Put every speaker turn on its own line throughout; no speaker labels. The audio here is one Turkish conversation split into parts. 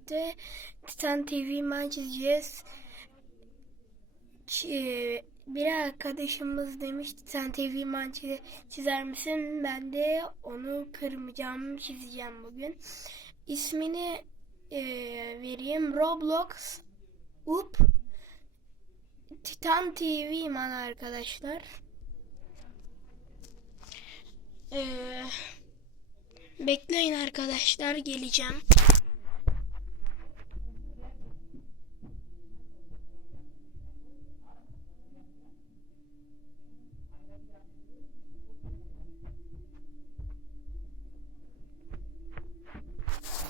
birlikte Titan TV man çizeceğiz. Ç- e, Bir arkadaşımız demiş Titan TV man çiz- çizer misin? Ben de onu kırmayacağım, çizeceğim bugün. İsmini e, vereyim. Roblox Up Titan TV man arkadaşlar. Ee, bekleyin arkadaşlar geleceğim.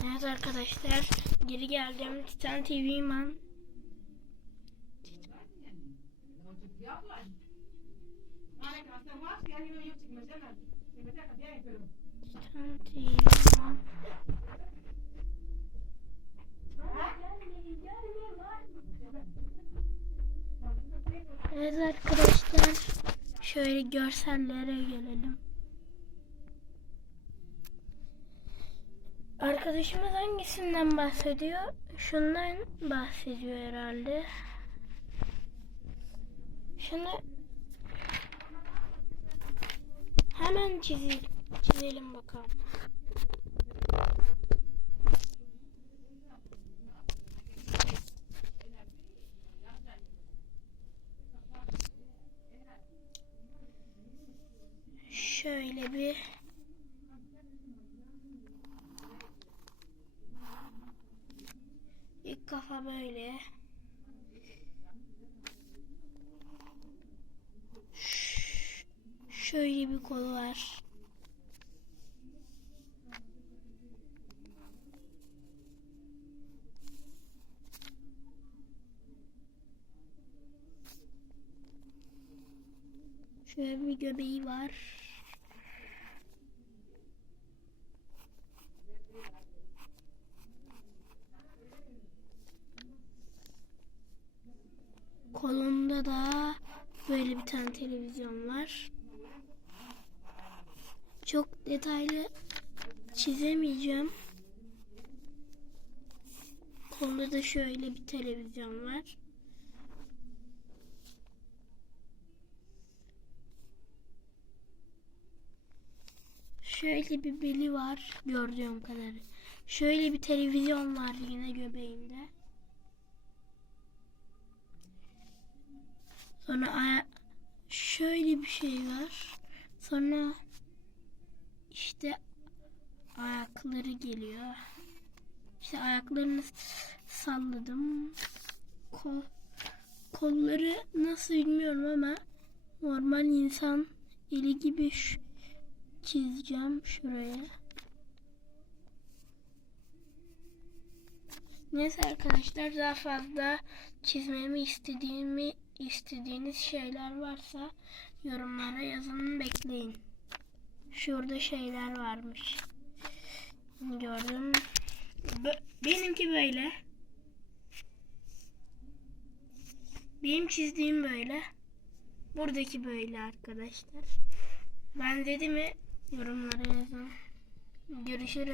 Evet arkadaşlar geri geldim. Titan TV man. Titan TV man. Evet arkadaşlar şöyle görsellere gelelim. Arkadaşımız hangisinden bahsediyor? Şundan bahsediyor herhalde. Şunu hemen çizelim, çizelim bakalım. Şöyle bir kafa böyle. Şöyle bir kolu var. Şöyle bir göbeği var. Kolunda da böyle bir tane televizyon var. Çok detaylı çizemeyeceğim. Kolunda da şöyle bir televizyon var. Şöyle bir beli var gördüğüm kadarıyla. Şöyle bir televizyon var yine göbeğinde. Sonra aya- şöyle bir şey var. Sonra işte ayakları geliyor. İşte ayaklarını salladım. Kol, kolları nasıl bilmiyorum ama normal insan eli gibi çizeceğim şuraya. Neyse arkadaşlar daha fazla çizmemi istediğimi istediğiniz şeyler varsa yorumlara yazın bekleyin. Şurada şeyler varmış. Gördüm. Benimki böyle. Benim çizdiğim böyle. Buradaki böyle arkadaşlar. Ben dedi mi yorumlara yazın. Görüşürüz.